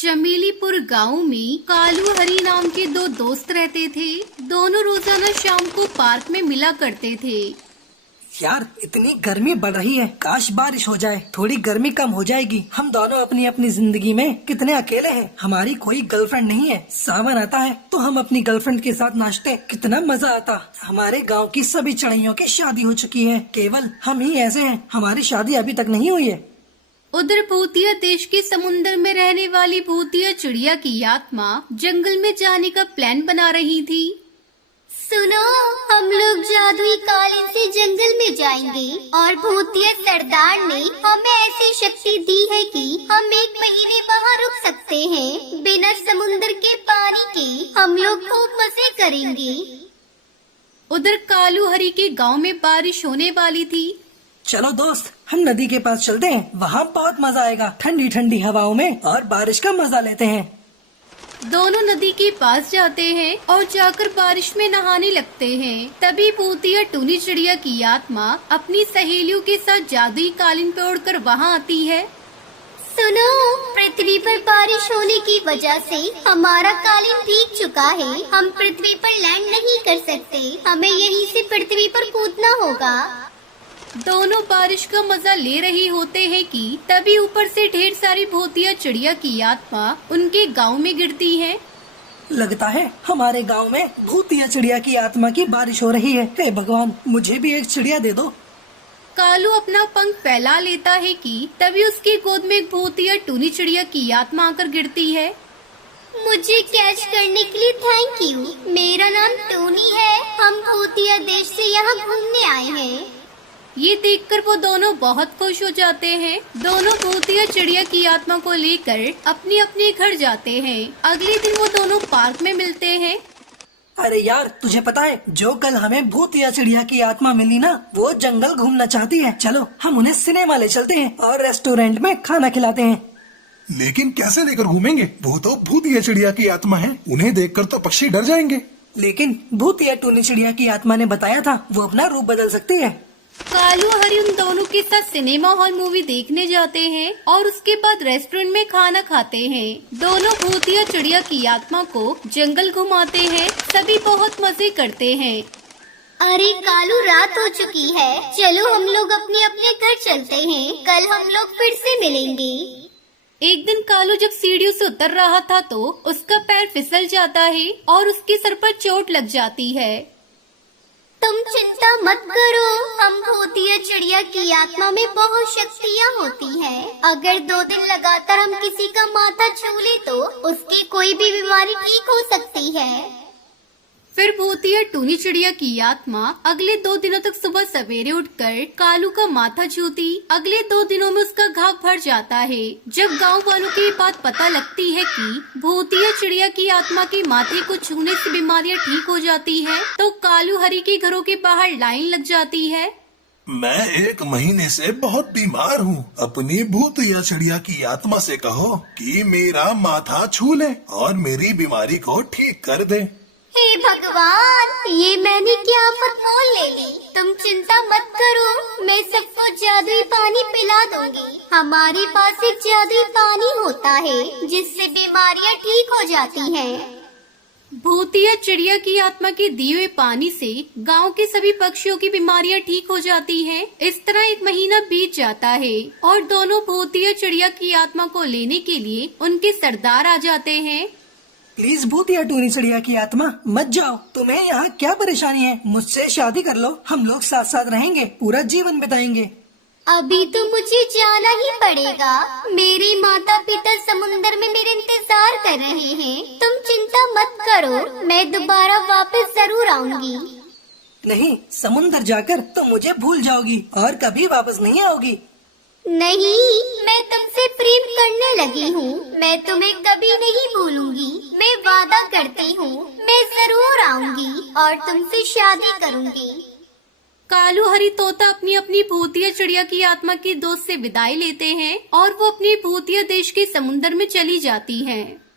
चमेलीपुर गांव में कालू हरी नाम के दो दोस्त रहते थे। दोनों रोजाना शाम को पार्क में मिला करते थे। यार इतनी गर्मी बढ़ रही है, काश बारिश हो जाए, थोड़ी गर्मी कम हो जाएगी। हम दोनों अपनी अपनी जिंदगी में कितने अकेले हैं। हमारी कोई गर्लफ्रेंड नहीं है। सावन आता है तो हम अपनी गर्लफ्रेंड के साथ नाचते, कितना मजा आता। हमारे गांव की सभी चढ़ैयों की शादी हो चुकी है, केवल हम ही ऐसे हैं, हमारी शादी अभी तक नहीं हुई है। उधर भूतिया देश के समुन्द्र में रहने वाली भूतिया चिड़िया की आत्मा जंगल में जाने का प्लान बना रही थी। सुनो, हम लोग जादुई कालीन से जंगल में जाएंगे और भूतिया सरदार ने हमें ऐसी शक्ति दी है कि हम 1 महीने वहाँ रुक सकते हैं बिना समुद्र के पानी के। हम लोग खूब मजे करेंगे। उधर कालू हरी के गांव में बारिश होने वाली थी। चलो दोस्त, हम नदी के पास चलते हैं, वहाँ बहुत मजा आएगा, ठंडी ठंडी हवाओं में, और बारिश का मजा लेते हैं। दोनों नदी के पास जाते हैं और जाकर बारिश में नहाने लगते हैं। तभी भूतिया टूनी चिड़िया की आत्मा अपनी सहेलियों के साथ जादुई कालीन पे उड़कर वहाँ आती है। सुनो, पृथ्वी पर बारिश होने की वजह से हमारा कालीन भीग चुका है। हम पृथ्वी पर लैंड नहीं कर सकते, हमें यहीं से पृथ्वी पर कूदना होगा। दोनों बारिश का मजा ले रही होते हैं कि तभी ऊपर से ढेर सारी भूतिया चिड़िया की आत्मा उनके गांव में गिरती है। लगता है हमारे गांव में भूतिया चिड़िया की आत्मा की बारिश हो रही है। हे भगवान, मुझे भी एक चिड़िया दे दो। कालू अपना पंख फैला लेता है कि तभी उसकी गोद में एक भूतिया टूनी चिड़िया की आत्मा आकर गिरती है। मुझे कैच करने के लिए थैंक यू। मेरा नाम टोनी है। हम भूतिया देश से यहाँ घूमने आए हैं। ये देखकर वो दोनों बहुत खुश हो जाते हैं। दोनों भूतिया चिड़िया की आत्मा को लेकर अपने अपने घर जाते हैं। अगले दिन वो दोनों पार्क में मिलते हैं। अरे यार, तुझे पता है जो कल हमें भूतिया चिड़िया की आत्मा मिली ना, वो जंगल घूमना चाहती है। चलो हम उन्हें सिनेमा ले चलते हैं और रेस्टोरेंट में खाना खिलाते हैं। लेकिन कैसे लेकर घूमेंगे? वो तो भूतिया चिड़िया की आत्मा है, उन्हें देखकर तो पक्षी डर जाएंगे। लेकिन भूतिया टूनी चिड़िया की आत्मा ने बताया था वो अपना रूप बदल सकती है। कालू हरी उन दोनों के साथ सिनेमा हॉल मूवी देखने जाते हैं और उसके बाद रेस्टोरेंट में खाना खाते हैं। दोनों भूतिया चिड़िया की आत्मा को जंगल घुमाते हैं। सभी बहुत मजे करते हैं। अरे कालू, रात हो चुकी है, चलो हम लोग अपने अपने घर चलते हैं। कल हम लोग फिर से मिलेंगे। एक दिन कालू जब सीढ़ियों से उतर रहा था तो उसका पैर फिसल जाता है और उसके सर पर चोट लग जाती है। तुम चिंता मत करो, हम भूतिया चिड़िया की आत्मा में बहुत शक्तियाँ होती हैं। अगर 2 दिन लगातार हम किसी का माथा छू ले तो उसकी कोई भी बीमारी ठीक हो सकती है। फिर भूतिया टूनी चिड़िया की आत्मा अगले 2 दिनों तक सुबह सवेरे उठकर कालू का माथा छूती। अगले 2 दिनों में उसका घाव भर जाता है। जब गांव वालों को ये बात पता लगती है कि भूतिया चिड़िया की आत्मा के माथे को छूने से बीमारियां ठीक हो जाती है, तो कालू हरी के घरों के बाहर लाइन लग जाती है। मैं 1 महीने से बहुत बीमार हूँ। अपनी भूतिया चिड़िया की आत्मा से कहो कि मेरा माथा छू ले और मेरी बीमारी को ठीक कर दे। हे भगवान, ये मैंने क्या आफत मोल ले ली। तुम चिंता मत करो, मैं सबको जादुई पानी पिला दूंगी। हमारे पास एक जादुई पानी होता है जिससे बीमारियां ठीक हो जाती हैं। भूतिया चिड़िया की आत्मा के दिए हुए पानी से गांव के सभी पक्षियों की बीमारियां ठीक हो जाती हैं। इस तरह 1 महीना बीत जाता है और दोनों भूतिया चिड़िया की आत्मा को लेने के लिए उनके सरदार आ जाते हैं। प्लीज भूतिया टूनी चिड़िया की आत्मा मत जाओ, तुम्हें यहाँ क्या परेशानी है? मुझसे शादी कर लो, हम लोग साथ साथ रहेंगे, पूरा जीवन बिताएंगे। अभी तो मुझे जाना ही पड़ेगा। मेरे माता पिता समुंदर में मेरे इंतजार कर रहे हैं। तुम चिंता मत करो, मैं दोबारा वापस जरूर आऊंगी। नहीं, समुंदर जाकर तो मुझे भूल जाओगी और कभी वापस नहीं आओगी। नहीं, मैं तुमसे प्रेम करने लगी हूँ। मैं तुम्हें कभी नहीं भूलूंगी। मैं वादा करती हूँ, मैं जरूर आऊंगी और तुमसे शादी करूंगी। कालू हरी तोता अपनी अपनी भूतिया चिड़िया की आत्मा की दोस्त से विदाई लेते हैं और वो अपने भूतिया देश के समुंदर में चली जाती हैं।